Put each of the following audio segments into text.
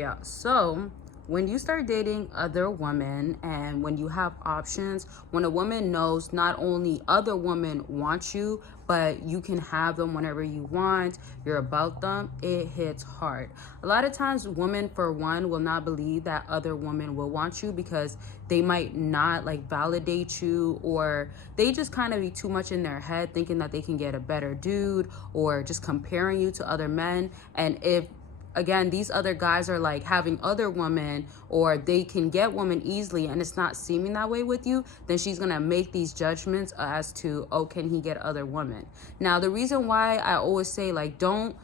Yeah, so when you start dating other women and when you have options, when a woman knows not only other women want you, but you can have them whenever you want, you're about them, it hits hard. A lot of times, women, for one, will not believe that other women will want you because they might not like validate you, or they just kind of be too much in their head thinking that they can get a better dude, or just comparing you to other men. And if again these other guys are like having other women, or they can get women easily, and it's not seeming that way with you, then she's gonna make these judgments as to, oh, can he get other women? Now, the reason why I always say, like, don't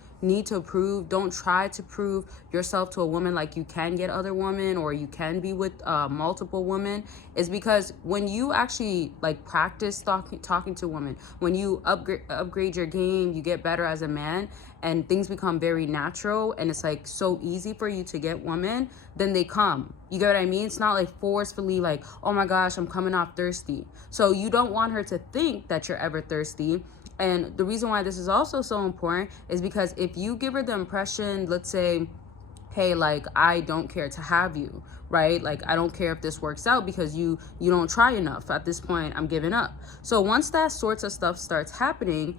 try to prove yourself to a woman like you can get other women, or you can be with multiple women, is because when you actually like practice talking to women, when you upgrade your game, you get better as a man, and things become very natural, and it's like so easy for you to get women, then they come. You get what I mean? It's not like forcefully like, oh my gosh, I'm coming off thirsty. So you don't want her to think that you're ever thirsty. And the reason why this is also so important is because if you give her the impression, let's say, hey, like, I don't care to have you, right? Like, I don't care if this works out because you don't try enough. At this point, I'm giving up. So once that sorts of stuff starts happening,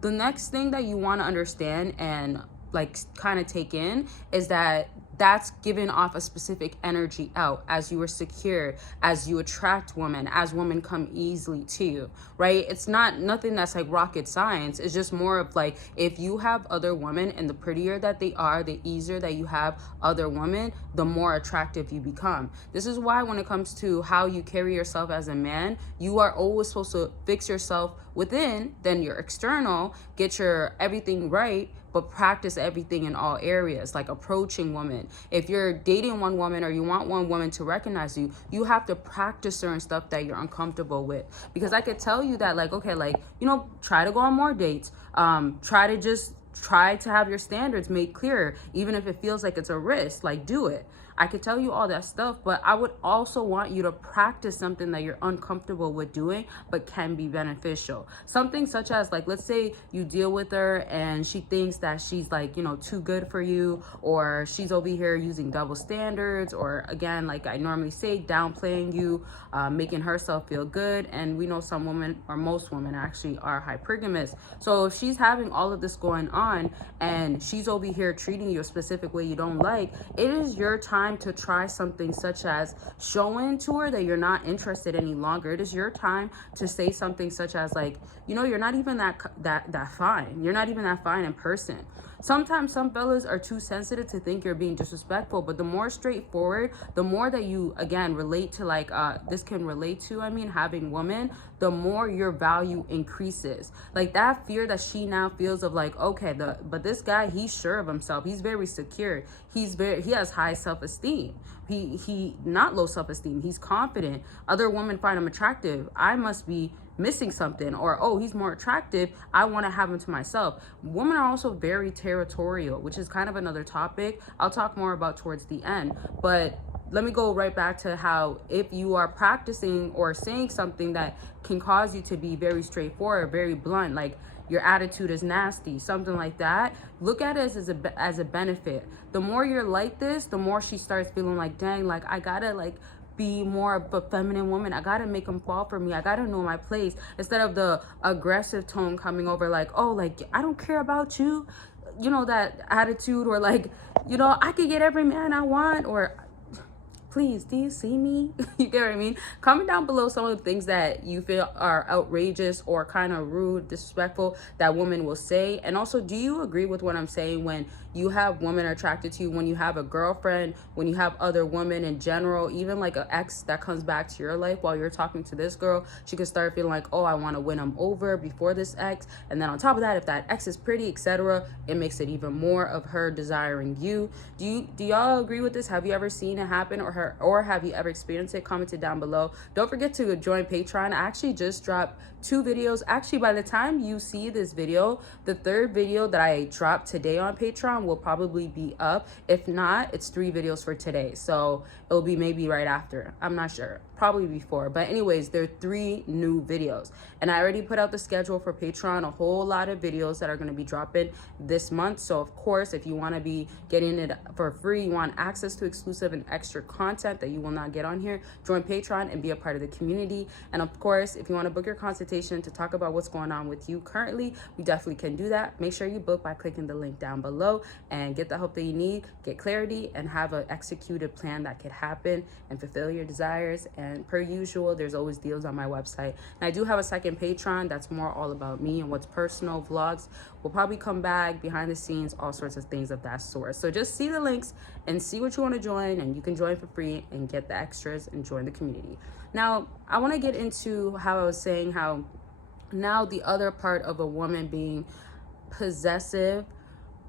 the next thing that you want to understand and like kind of take in is that that's giving off a specific energy out as you are secure, as you attract women, as women come easily to you, right? It's not nothing that's like rocket science. It's just more of like, if you have other women, and the prettier that they are, the easier that you have other women, the more attractive you become. This is why when it comes to how you carry yourself as a man, you are always supposed to fix yourself within, then your external, get your everything right, but practice everything in all areas, like approaching women. If you're dating one woman, or you want one woman to recognize you, you have to practice certain stuff that you're uncomfortable with. Because I could tell you that, like, okay, like, try to go on more dates. Try to have your standards made clear, even if it feels like it's a risk, like, do it. I could tell you all that stuff, but I would also want you to practice something that you're uncomfortable with doing, but can be beneficial. Something such as, like, let's say you deal with her and she thinks that she's like, too good for you, or she's over here using double standards, or again, like I normally say, downplaying you, making herself feel good. And we know some women, or most women actually, are hypergamous. So if she's having all of this going on and she's over here treating you a specific way you don't like, it is your time to try something such as showing to her that you're not interested any longer. It is your time to say something such as, like, you're not even that fine. You're not even that fine in person. Sometimes some fellas are too sensitive to think you're being disrespectful, but the more straightforward, the more that you, again, relate to, like, this can relate to, having women, the more your value increases. Like, that fear that she now feels of, like, okay, but this guy, he's sure of himself. He's very secure. He has high self-esteem. He not low self-esteem. He's confident. Other women find him attractive. I must be missing something. Or, oh, he's more attractive, I want to have him to myself. Women are also very territorial, which is kind of another topic I'll talk more about towards the end. But let me go right back to how, if you are practicing or saying something that can cause you to be very straightforward, very blunt, like your attitude is nasty, something like that, look at it as a benefit. The more you're like this, the more she starts feeling like, dang, like, I gotta, like, be more of a feminine woman. I gotta make them fall for me. I gotta know my place, instead of the aggressive tone coming over, like, oh, like, I don't care about you, that attitude, or like, I could get every man I want, or please, do you see me? You get what I mean? Comment down below some of the things that you feel are outrageous or kind of rude, disrespectful that women will say. And also, do you agree with what I'm saying when you have women attracted to you, when you have a girlfriend, when you have other women in general, even like an ex that comes back to your life while you're talking to this girl, she could start feeling like, oh, I want to win him over before this ex. And then on top of that, if that ex is pretty, etc., it makes it even more of her desiring you. Do y'all agree with this? Have you ever seen it happen, or or have you ever experienced it? Comment it down below. Don't forget to join Patreon. I actually just dropped 2 videos. Actually, by the time you see this video, the 3rd video that I dropped today on Patreon will probably be up. If not, it's 3 videos for today, so it'll be maybe right after. I'm not sure, probably before, but anyways, there are 3 new videos, and I already put out the schedule for Patreon, a whole lot of videos that are going to be dropping this month. So of course, if you want to be getting it for free, you want access to exclusive and extra content that you will not get on here, join Patreon and be a part of the community. And of course, if you want to book your consultation to talk about what's going on with you currently, we definitely can do that. Make sure you book by clicking the link down below and get the help that you need, get clarity, and have an executed plan that could happen and fulfill your desires. And per usual, there's always deals on my website. And I do have a second Patreon that's more all about me and what's personal. Vlogs will probably come back, behind the scenes, all sorts of things of that sort. So just see the links and see what you want to join, and you can join for free and get the extras and join the community. Now, I want to get into how I was saying how now the other part of a woman being possessive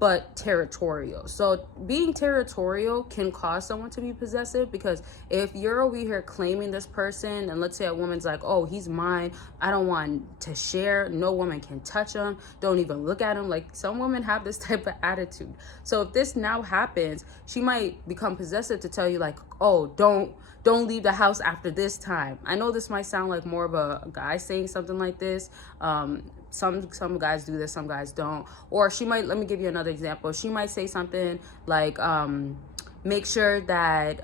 but territorial. So being territorial can cause someone to be possessive, because if you're over here claiming this person, and let's say a woman's like, oh, he's mine, I don't want to share, no woman can touch him, don't even look at him. Like, some women have this type of attitude. So if this now happens, she might become possessive to tell you like, oh, don't leave the house after this time. I know this might sound like more of a guy saying something like this. Some guys do this, some guys don't. Or she might, let me give you another example. She might say something like, make sure that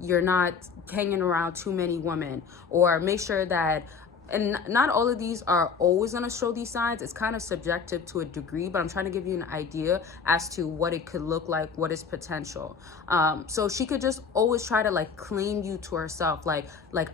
you're not hanging around too many women, or make sure that, and not all of these are always going to show these signs. It's kind of subjective to a degree, but I'm trying to give you an idea as to what it could look like, what is potential. So she could just always try to like claim you to herself, like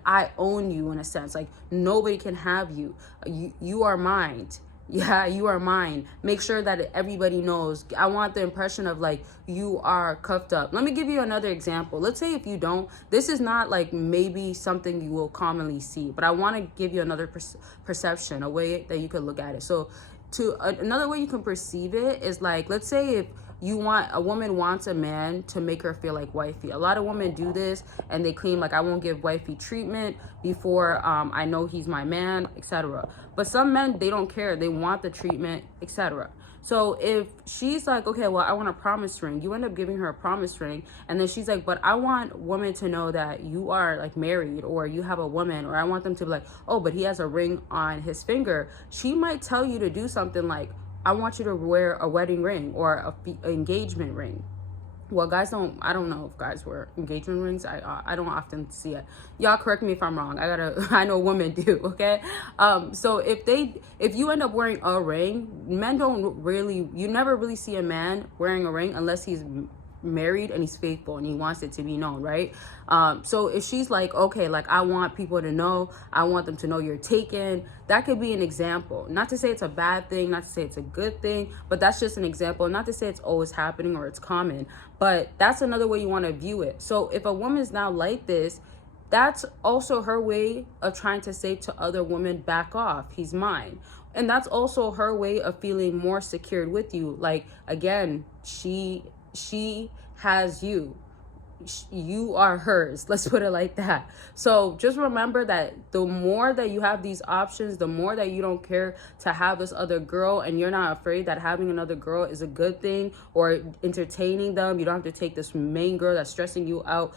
I own you in a sense, like nobody can have you. You are mine. Yeah, you are mine. Make sure that everybody knows. I want the impression of like you are cuffed up. Let me give you another example. Let's say if you don't, this is not like maybe something you will commonly see, but I want to give you another perception, a way that you could look at it. So another way you can perceive it is like, let's say if a woman wants a man to make her feel like wifey. A lot of women do this, and they claim like, I won't give wifey treatment before I know he's my man, etc. But some men, they don't care. They want the treatment, etc. So if she's like, okay, well, I want a promise ring, you end up giving her a promise ring, and then she's like, but I want women to know that you are like married, or you have a woman, or I want them to be like, oh, but he has a ring on his finger. She might tell you to do something like, I want you to wear a wedding ring or an engagement ring. Well, guys don't, I don't know if guys wear engagement rings. I don't often see it. Y'all correct me if I'm wrong. I know women do, okay? So if you end up wearing a ring, men don't really, you never really see a man wearing a ring unless he's married and he's faithful and he wants it to be known, right? So if she's like, okay, like I want people to know, I want them to know you're taken, that could be an example. Not to say it's a bad thing, not to say it's a good thing, but that's just an example. Not to say it's always happening or it's common, but that's another way you want to view it. So if a woman's now like this, that's also her way of trying to say to other women, back off, he's mine. And that's also her way of feeling more secured with you. Like, again, she has you. You are hers. Let's put it like that. So just remember that the more that you have these options, the more that you don't care to have this other girl, and you're not afraid that having another girl is a good thing, or entertaining them. You don't have to take this main girl that's stressing you out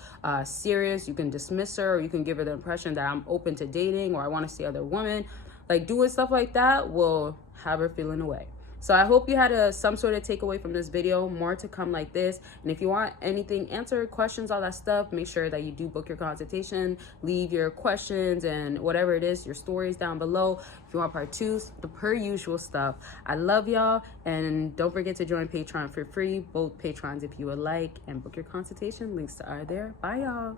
serious. You can dismiss her, or you can give her the impression that I'm open to dating, or I want to see other women. Like, doing stuff like that will have her feeling away. So I hope you had some sort of takeaway from this video. More to come like this. And if you want anything answered, questions, all that stuff, make sure that you do book your consultation. Leave your questions and whatever it is, your stories down below. If you want part 2, the per usual stuff. I love y'all. And don't forget to join Patreon for free. Both Patrons if you would like. And book your consultation. Links are there. Bye, y'all.